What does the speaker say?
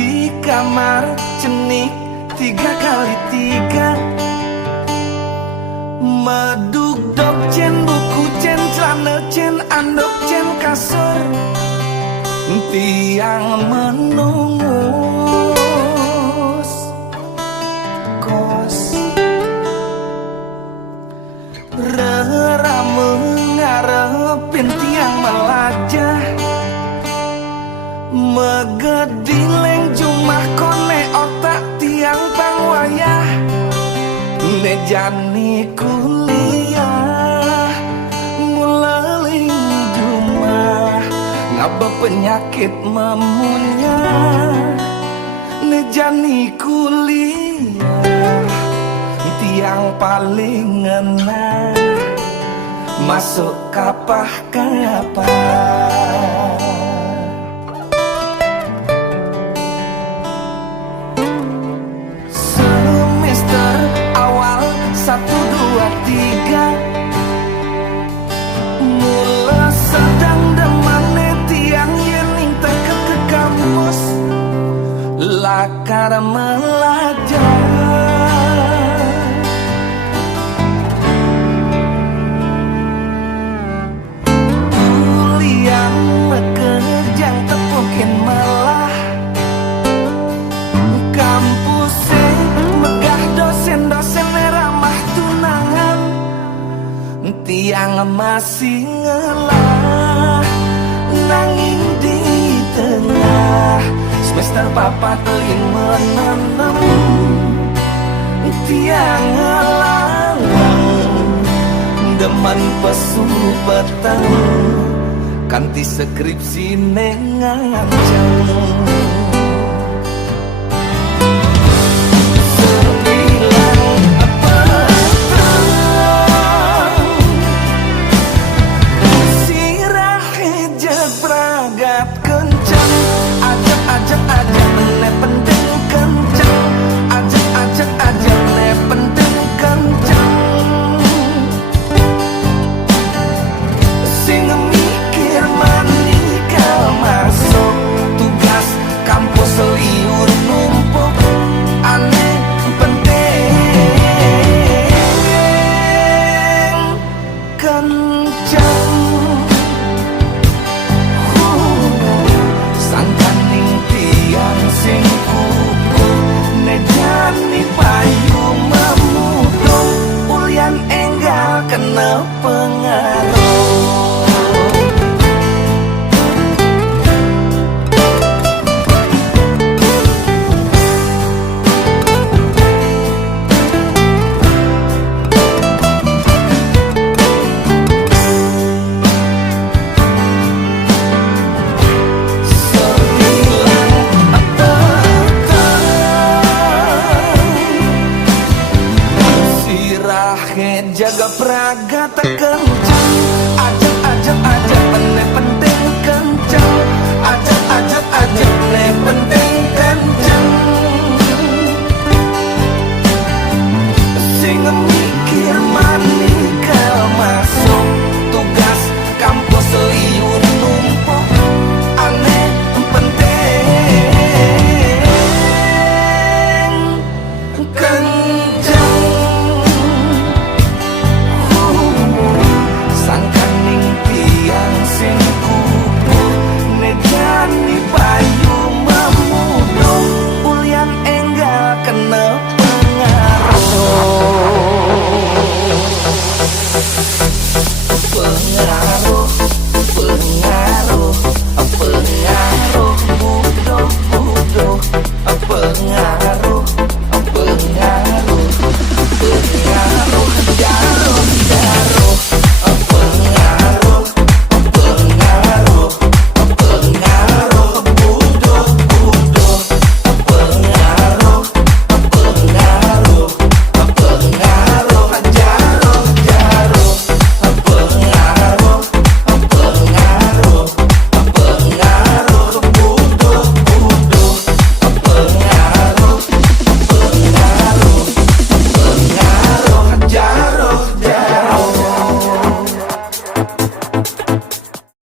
di kamar cenik 3x3. Meduk dok cen buku cen celana cen andok cen kasur. Tiang menungus kos. Rerame ngarepin tiang melajah. Megedileng jumah kone otak tiang pangwayah. Nejani kuliah muleling jumah. Ngaba penyakit memunyah. Nejani kuliah tiang paling ngena. Masuk kapah-kapah. Semester awal 1, 2, 3. Mula sedang demane tiang yening teket ke kampus. Lakar melajar. Kuliah mekerjang tepukin malah. Kampusnya megah dosen-dosen ramah tunangan. Tiang masih ngelah nanging di tengah semester 4, 5, 6 tiang ngelang demen pesu petang kanti skripsi nengancang. Kena pengaruh. Jaga praga tekan